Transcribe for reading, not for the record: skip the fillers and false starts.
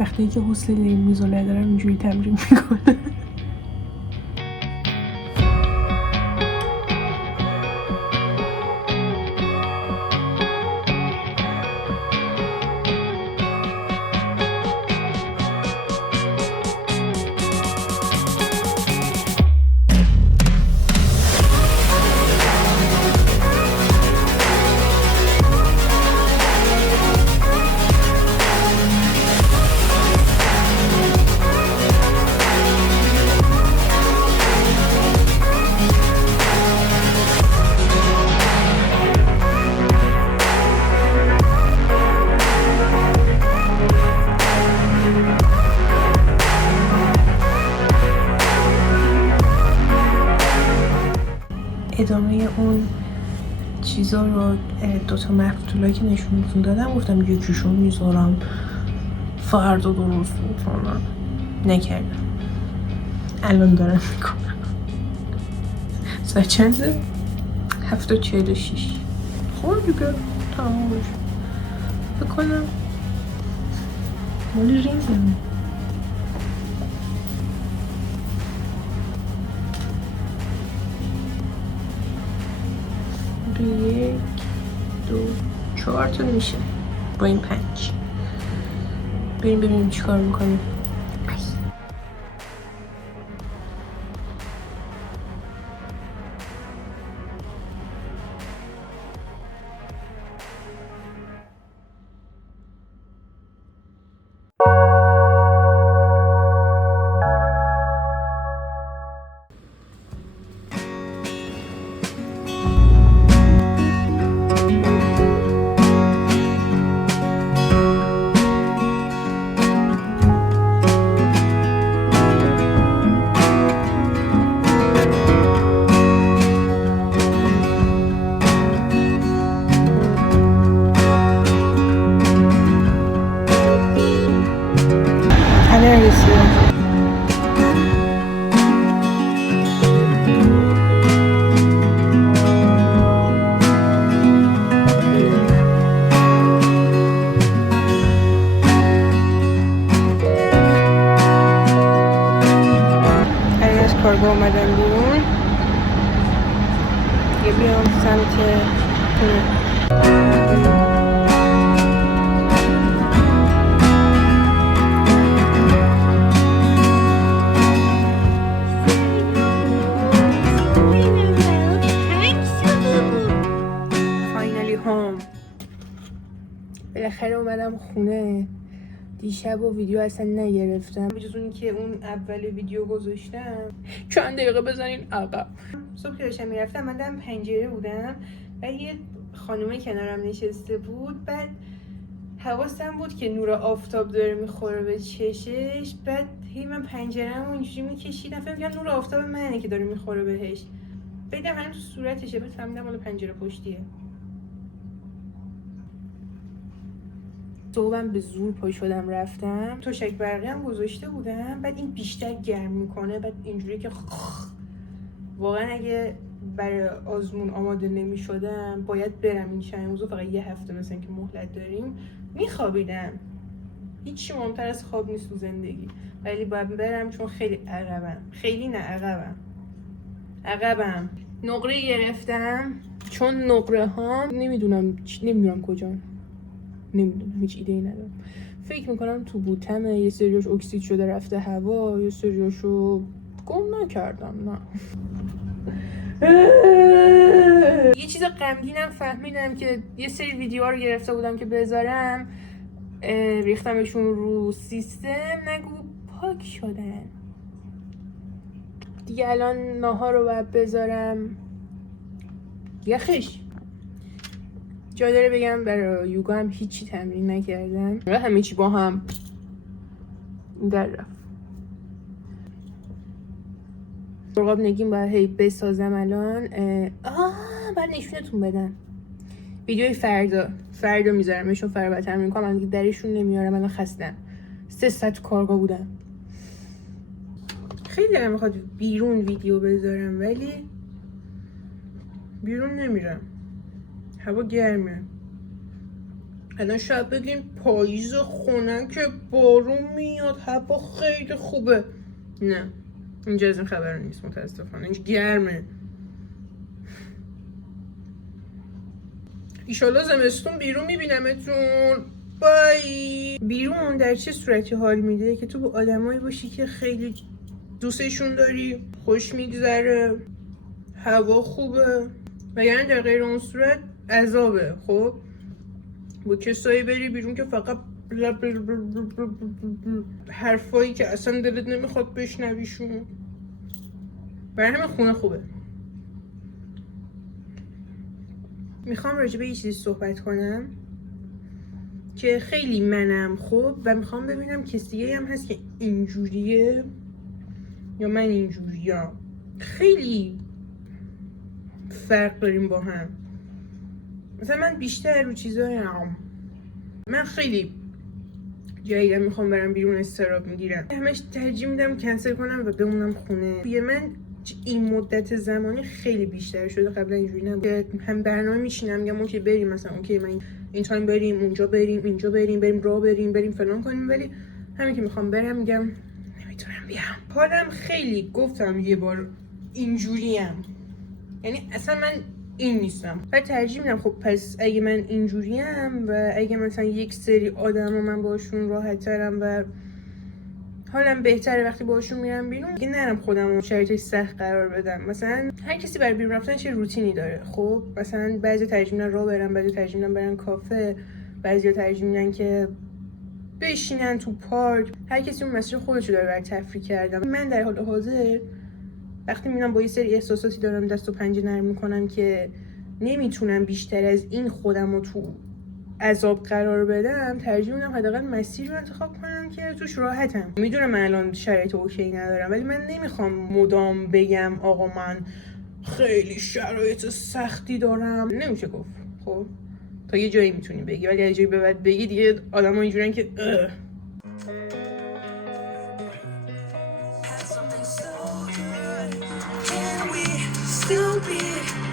وقتی که حوصله این میز رو ندارم اینجوری تمرین میکنه. ادامه اون چیزا رو دوتا مفتولا که نشونتون دادم گفتم یکیشون میذارم فردا درست میکنم، نکردم. الان دارم میکنم. ساعت چنده؟ 7:46. خب دیگه تموم بشه بکنم. مالی ریزم. یک 2 4 تا میشه با این 5. بریم ببینیم چی کار میکنیم. کارگاه اومدم بیرون یه بیام سمت خونه. فاینالی هوم. بالاخره اومدم خونه. دیشب و ویدیو اصلا نگرفتم بجز اونی که اون اول ویدیو گذاشتم. چند دقیقه بزنین عقب. صبح که داشتم میرفتم من دم پنجره بودم و یه خانومه کنارم نشسته بود. بعد حواسم بود که نور آفتاب داره میخوره به چشش. بعد هی من پنجره‌مو اینجوری میکشیدم فکر کردم نور آفتاب منه که داره میخوره بهش. دیدم همین تو صورتشه. بعد فهمیدم مال پنجره پشتیه. صبحم به زور پا شدم رفتم. تشک برقی هم گذاشته بودم. بعد این بیشتر گرم میکنه. بعد اینجوری که واقعا اگه برای آزمون آماده نمیشدم باید برم این چند روز. فقط یه هفته مثلا که مهلت داریم میخوابیدم. هیچی مهمتر از خواب نیست تو زندگی. ولی باید برم چون خیلی عقبم. خیلی نه عقبم. نقره گرفتم چون نقره ها نمیدونم کجا. نمیدونم هیچ ایده ای ندارم. فکر میکنم تو بوتمه. یه سریاش اکسید شده رفته هوا. یه سریاشو گم نکردم. نه یه چیز غمگینم فهمیدم که یه سری ویدیوها رو گرفته بودم که بذارم ریختمشون رو سیستم. نگو پاک شدن دیگه. الان ناهار رو باید بذارم یخش. جا داره بگم برای یوگا هم هیچی تمرین نکردم و همه چی با هم در رفت. مرغاب نگیم باید هی بسازم الان. باید نشونتون بدم ویدیوی فردا میذارم چون فردا باید تمرین کنم. من دیگه درشون نمیارم. الان خستم. 3 ساعت کارگاه بودم. خیلی دلم میخواد بیرون ویدیو بذارم ولی بیرون نمیرم. هوا گرمه. الان شاید بگیم پاییز خنک که بارون میاد، هوا خیلی خوبه. نه، اینجا از این خبر نیست متاسفانه. اینجا گرمه. ایشالله زمستون بیرون میبینمتون. بای. بیرون در چه صورتی حال میده که تو با آدمایی باشی که خیلی دوستشون داری، خوش میگذره، هوا خوبه، وگرنه در غیر اون صورت عذابه. خب با کسایی بری بیرون که فقط حرفایی که اصلا دلت نمیخواد بشنویشون. برای همه خونه خوبه. میخوام راجع به یه چیزی صحبت کنم که خیلی منم، خب، و میخوام ببینم کسی دیگه هم هست که اینجوریه یا من اینجوریم. خیلی فرق داریم با هم. مثلا من بیشتر رو چیزایم، من خیلی جاییدم میخوام برم بیرون استراب میگیرم، همش ترجیح میدم کنسل کنم و بمونم خونه. توی من این مدت زمانی خیلی بیشتر شده، قبلا اینجوری نبود. هم برنامه میشینم میگم اوکی بریم، مثلا اوکی من این تایم بریم اونجا، بریم اینجا، بریم راه بریم فلان کنیم، ولی همین که میخوام برم میگم نمیتونم بیام. حالم خیلی، گفتم یه بار اینجوریم، یعنی اصلا من این نیستم. بعد ترجیح میدم خب پس اگه من اینجوریم و اگه مثلا یک سری آدم و من باشون راحت ترم و حالم بهتره وقتی باشون میرم بیرون، دیگه نرم خودم رو شرایط سخت قرار بدم. مثلا هر کسی برای بیرون رفتن چه روتینی داره. خب مثلا بعضی ترجیح میدن راه برن، بعضی ترجیح میدن برن کافه، بعضی ترجیح میدن که بشینن تو پارک. هر کسی اون مسیر خودشو داره برای تفریح کردن. من در حال حاضر وقتی میبینم با یه سری احساساتی دارم دست و پنجه نرم میکنم که نمیتونم بیشتر از این خودم رو تو عذاب قرار بدم، ترجیح میدم حداقل مسیر رو انتخاب کنم که توش راحتم. میدونم من الان شرایط اوکی ندارم، ولی من نمیخوام مدام بگم آقا من خیلی شرایط سختی دارم. نمیشه گفت. خب تا یه جایی میتونی بگی، ولی یه جایی به بعد بگی دیگه آدم‌ها اینجورن که Still be